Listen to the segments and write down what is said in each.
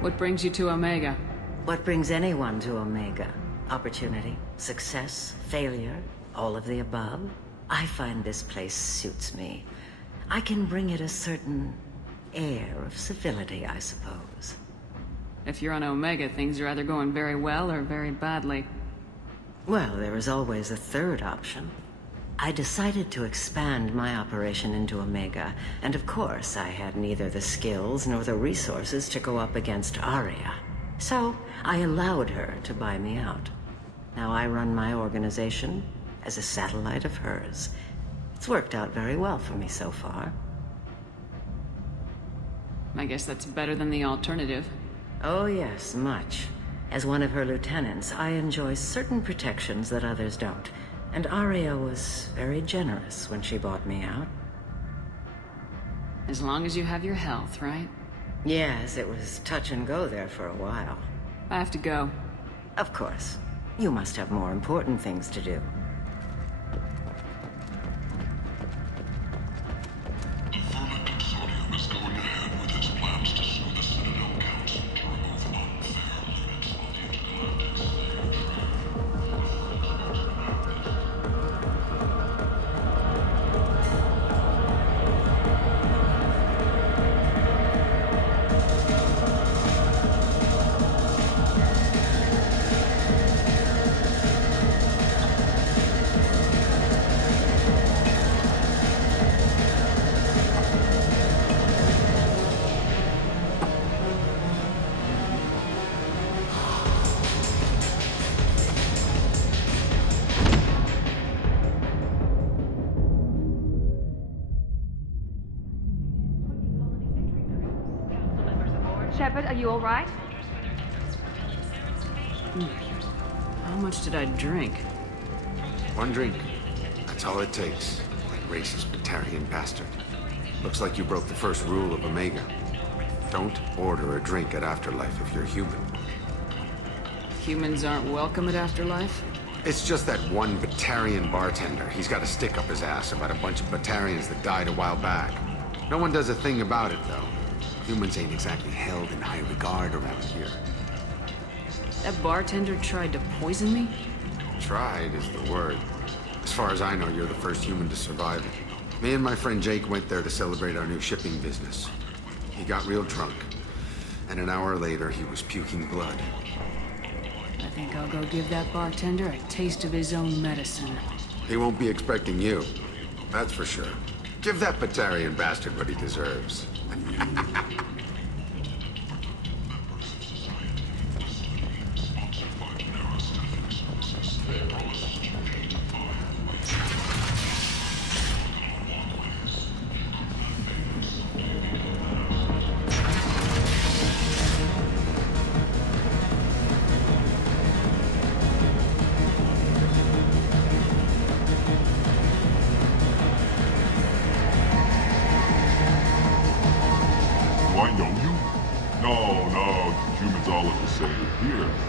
What brings you to Omega? What brings anyone to Omega? Opportunity, success, failure, all of the above? I find this place suits me. I can bring it a certain air of civility, I suppose. If you're on Omega, things are either going very well or very badly. Well, there is always a third option. I decided to expand my operation into Omega, and of course I had neither the skills nor the resources to go up against Aria. So, I allowed her to buy me out. Now I run my organization as a satellite of hers. It's worked out very well for me so far. I guess that's better than the alternative. Oh yes, much. As one of her lieutenants, I enjoy certain protections that others don't. And Aria was very generous when she bought me out. As long as you have your health, right? Yes, it was touch and go there for a while. I have to go. Of course. You must have more important things to do. The Vermin Consortium is going ahead with its plans to sue the Citadel Council to remove unfair limits on the intergalactic. Shepard, are you all right? How much did I drink? One drink. That's all it takes. That racist Batarian bastard. Looks like you broke the first rule of Omega. Don't order a drink at Afterlife if you're human. Humans aren't welcome at Afterlife? It's just that one Batarian bartender. He's got a stick up his ass about a bunch of Batarians that died a while back. No one does a thing about it, though. Humans ain't exactly held in high regard around here. That bartender tried to poison me? Tried is the word. As far as I know, you're the first human to survive it. Me and my friend Jake went there to celebrate our new shipping business. He got real drunk, and an hour later he was puking blood. I think I'll go give that bartender a taste of his own medicine. He won't be expecting you, that's for sure. Give that Batarian bastard what he deserves.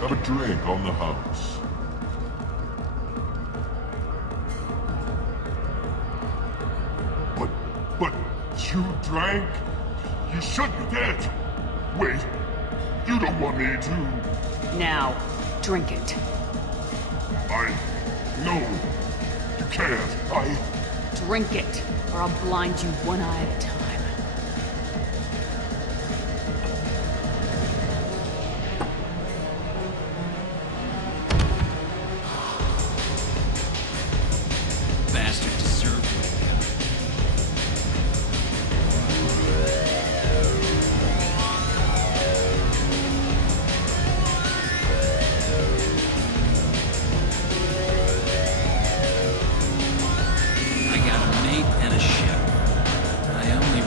Have a drink on the house. But you drank? You should be dead. Wait, you don't want me to... Now, drink it. No, you can't. Drink it, or I'll blind you one eye at a time. And a ship. I only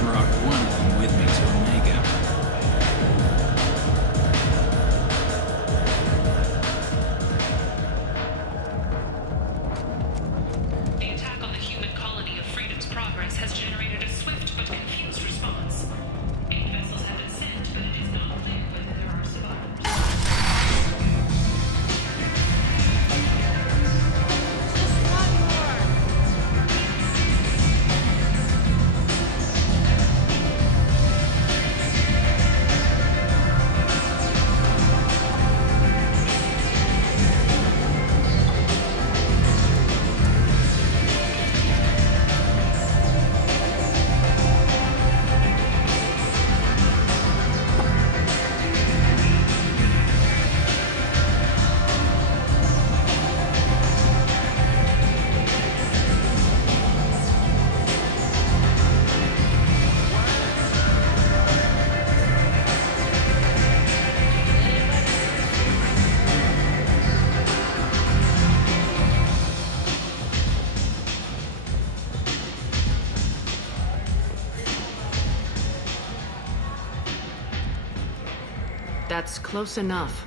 That's close enough.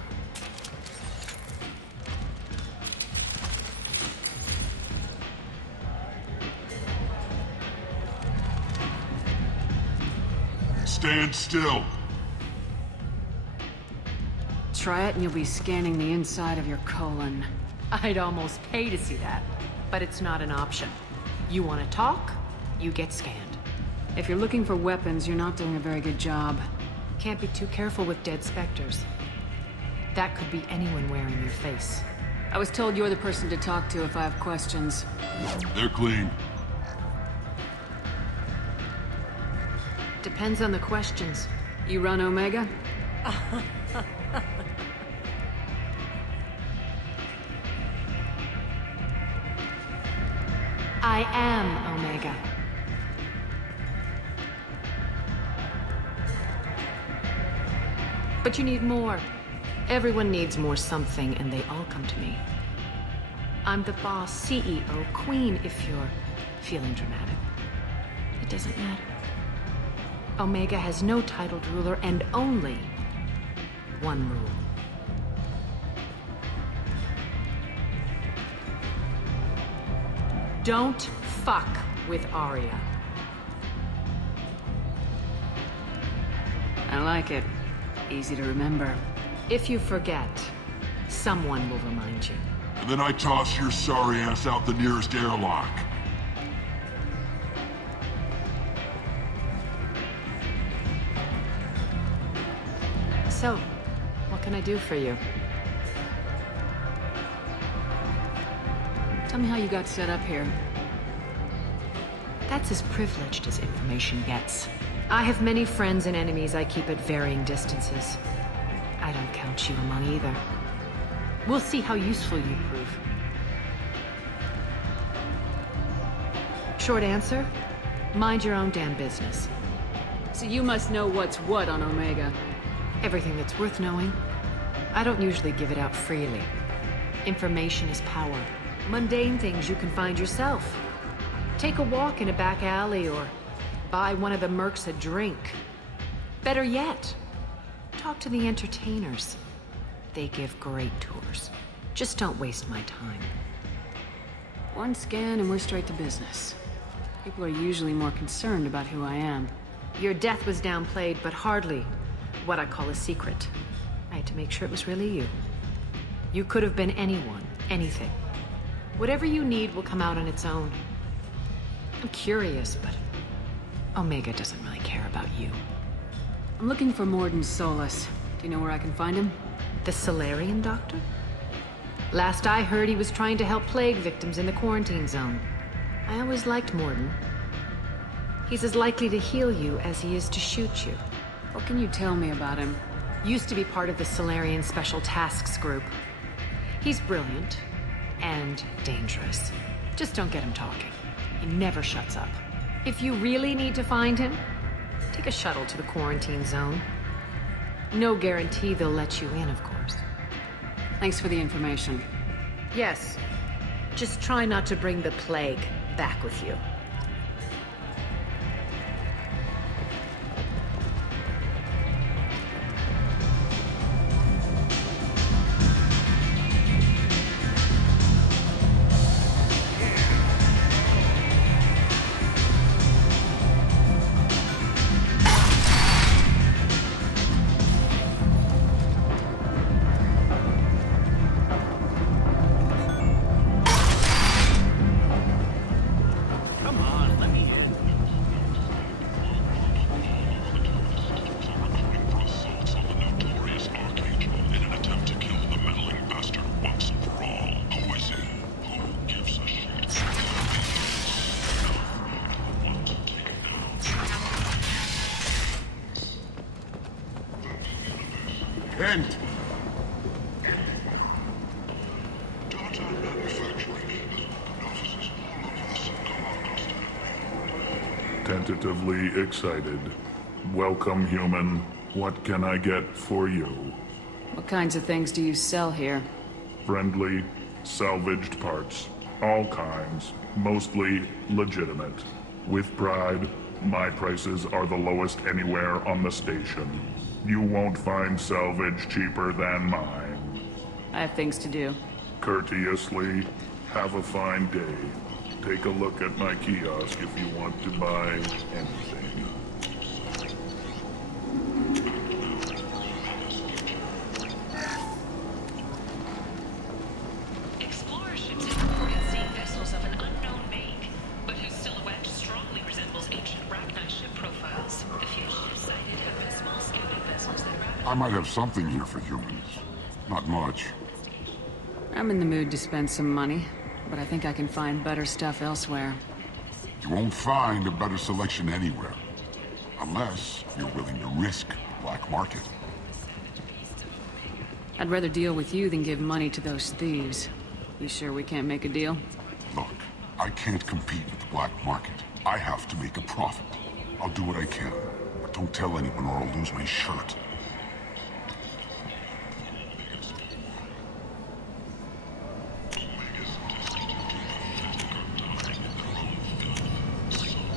Stand still. Try it and you'll be scanning the inside of your colon. I'd almost pay to see that, but it's not an option. You want to talk, you get scanned. If you're looking for weapons, you're not doing a very good job. Can't be too careful with dead specters. That could be anyone wearing your face. I was told you're the person to talk to if I have questions. They're clean. Depends on the questions. You run Omega? I am Omega. But you need more. Everyone needs more something, and they all come to me. I'm the boss, CEO, queen, if you're feeling dramatic. It doesn't matter. Omega has no titled ruler and only one rule. Don't fuck with Arya. I like it. Easy to remember. If you forget, someone will remind you. And then I toss your sorry ass out the nearest airlock. So, what can I do for you? Tell me how you got set up here. That's as privileged as information gets. I have many friends and enemies I keep at varying distances. I don't count you among either. We'll see how useful you prove. Short answer, mind your own damn business. So you must know what's what on Omega. Everything that's worth knowing. I don't usually give it out freely. Information is power. Mundane things you can find yourself. Take a walk in a back alley or buy one of the mercs a drink. Better yet, talk to the entertainers. They give great tours. Just don't waste my time. One scan and we're straight to business. People are usually more concerned about who I am. Your death was downplayed, but hardly what I call a secret. I had to make sure it was really you. You could have been anyone, anything. Whatever you need will come out on its own. I'm curious, but Omega doesn't really care about you. I'm looking for Morden Solus. Do you know where I can find him? The Solarian doctor? Last I heard, he was trying to help plague victims in the quarantine zone. I always liked Morden. He's as likely to heal you as he is to shoot you. What can you tell me about him? Used to be part of the Solarian Special Tasks Group. He's brilliant and dangerous. Just don't get him talking. He never shuts up. If you really need to find him, take a shuttle to the quarantine zone. No guarantee they'll let you in, of course. Thanks for the information. Yes. Just try not to bring the plague back with you. Kent! Tentatively excited. Welcome, human. What can I get for you? What kinds of things do you sell here? Friendly, salvaged parts. All kinds. Mostly legitimate. With pride, my prices are the lowest anywhere on the station. You won't find salvage cheaper than mine. I have things to do. Courteously, have a fine day. Take a look at my kiosk if you want to buy anything. Explorers ships have reported seeing vessels of an unknown make, but whose silhouette strongly resembles ancient Rachni ship profiles. The few ships sighted have been small scouting vessels that ravage. I might have something here for humans. Not much. I'm in the mood to spend some money, but I think I can find better stuff elsewhere. You won't find a better selection anywhere. Unless you're willing to risk the black market. I'd rather deal with you than give money to those thieves. You sure we can't make a deal? Look, I can't compete with the black market. I have to make a profit. I'll do what I can, but don't tell anyone or I'll lose my shirt.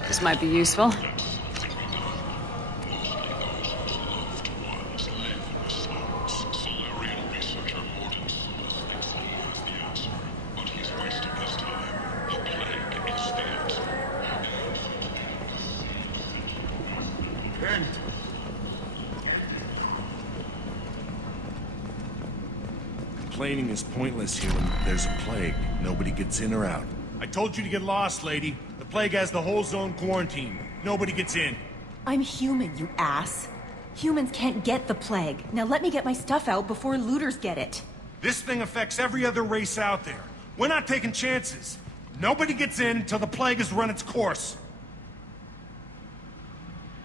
This might be useful. Complaining is pointless, human. There's a plague. Nobody gets in or out. I told you to get lost, lady. The plague has the whole zone quarantined. Nobody gets in. I'm human, you ass. Humans can't get the plague. Now let me get my stuff out before looters get it. This thing affects every other race out there. We're not taking chances. Nobody gets in until the plague has run its course.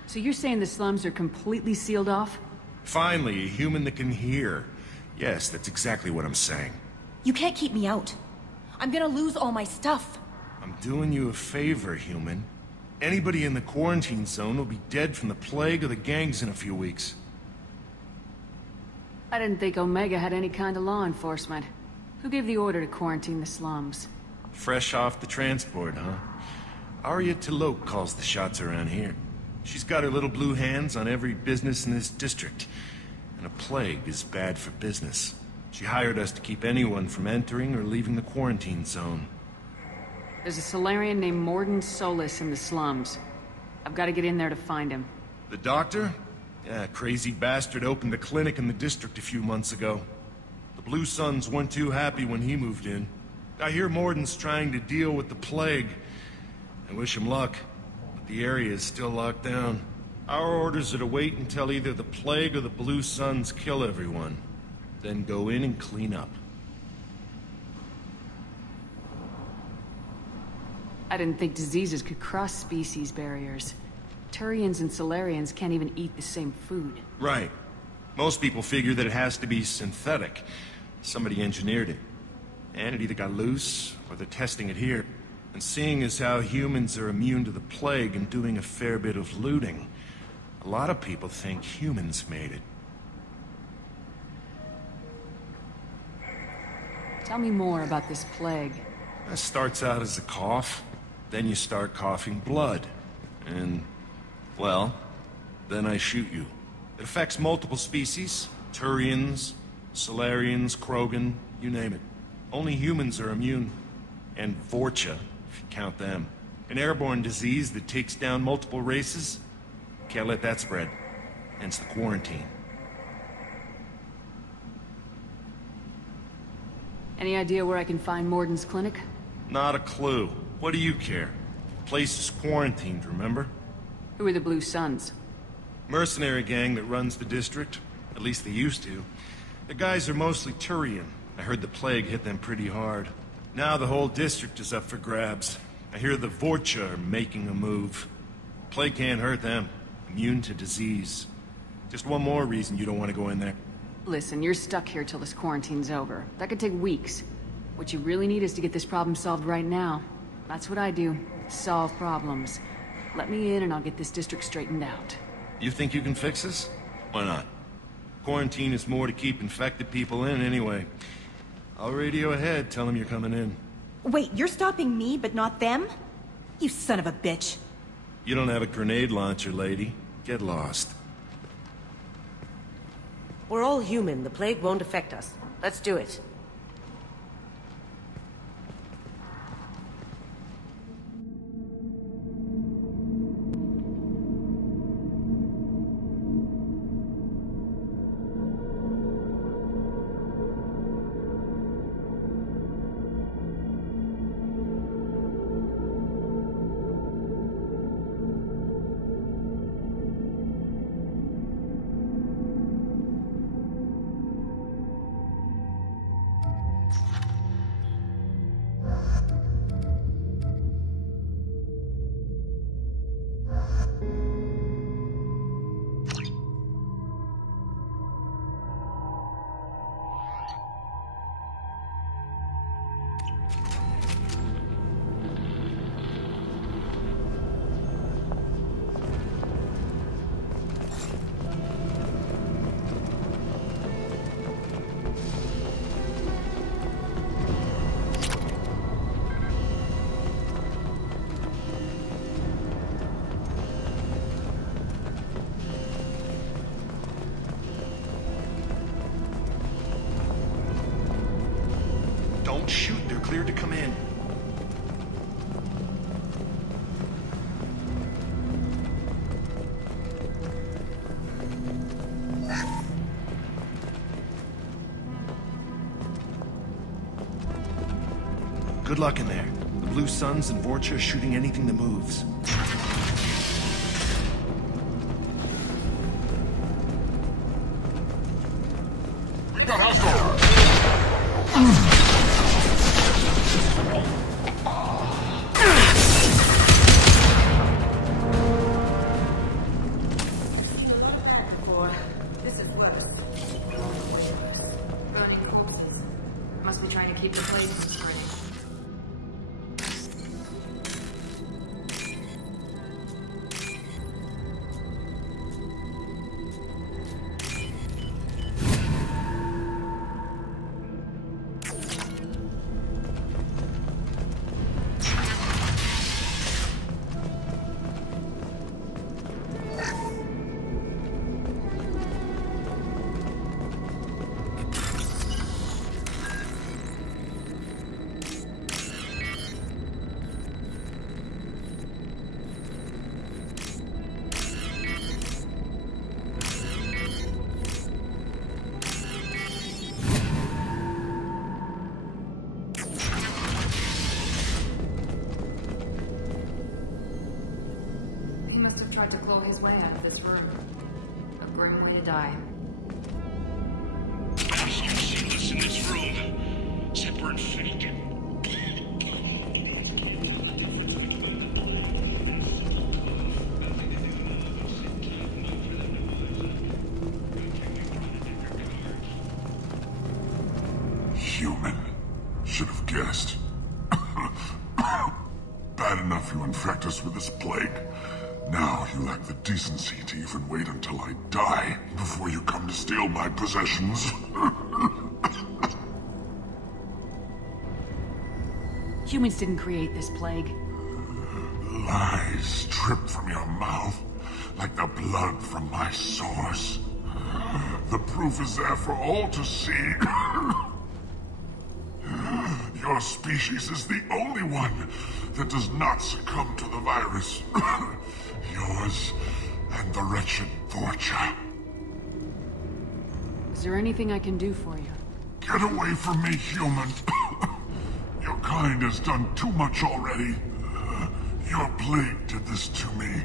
So you're saying the slums are completely sealed off? Finally, a human that can hear. Yes, that's exactly what I'm saying. You can't keep me out. I'm gonna lose all my stuff. I'm doing you a favor, human. Anybody in the quarantine zone will be dead from the plague or the gangs in a few weeks. I didn't think Omega had any kind of law enforcement. Who gave the order to quarantine the slums? Fresh off the transport, huh? Arya T'Loak calls the shots around here. She's got her little blue hands on every business in this district. And a plague is bad for business. She hired us to keep anyone from entering or leaving the quarantine zone. There's a Solarian named Morden Solis in the slums. I've got to get in there to find him. The doctor? Yeah, crazy bastard opened a clinic in the district a few months ago. The Blue Suns weren't too happy when he moved in. I hear Morden's trying to deal with the plague. I wish him luck, but the area is still locked down. Our orders are to wait until either the plague or the Blue Suns kill everyone. Then go in and clean up. I didn't think diseases could cross species barriers. Turians and Solarians can't even eat the same food. Right. Most people figure that it has to be synthetic. Somebody engineered it. And it either got loose, or they're testing it here. And seeing as how humans are immune to the plague and doing a fair bit of looting, a lot of people think humans made it. Tell me more about this plague. It starts out as a cough, then you start coughing blood. And, well, then I shoot you. It affects multiple species. Turians, Solarians, Krogan, you name it. Only humans are immune. And Vorcha, if you count them. An airborne disease that takes down multiple races. Can't let that spread. Hence the quarantine. Any idea where I can find Morden's clinic? Not a clue. What do you care? The place is quarantined, remember? Who are the Blue Suns? Mercenary gang that runs the district. At least they used to. The guys are mostly Turian. I heard the plague hit them pretty hard. Now the whole district is up for grabs. I hear the Vorcha are making a move. Plague can't hurt them. Immune to disease. Just one more reason you don't want to go in there. Listen, you're stuck here till this quarantine's over. That could take weeks. What you really need is to get this problem solved right now. That's what I do. Solve problems. Let me in and I'll get this district straightened out. You think you can fix this? Why not? Quarantine is more to keep infected people in anyway. I'll radio ahead, tell them you're coming in. Wait, you're stopping me, but not them? You son of a bitch. You don't have a grenade launcher, lady. Get lost. We're all human. The plague won't affect us. Let's do it. Don't shoot, they're cleared to come in. Good luck in there. The Blue Suns and Vorcha shooting anything that moves. We got hostile! This is worse. Burning corpses. Must be trying to keep the place from spreading. Tried to claw his way out of this room. A grim way to die. You see this in this room. Separate fate. Human. Should have guessed. Bad enough you infect us with this plague. Now you lack the decency to even wait until I die before you come to steal my possessions. Humans didn't create this plague. Lies drip from your mouth like the blood from my source. The proof is there for all to see. Your species is the only one that does not succumb to the virus. Yours and the wretched Vorcha. Is there anything I can do for you? Get away from me, human. Your kind has done too much already. Your plague did this to me.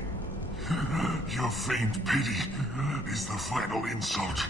Your feigned pity is the final insult.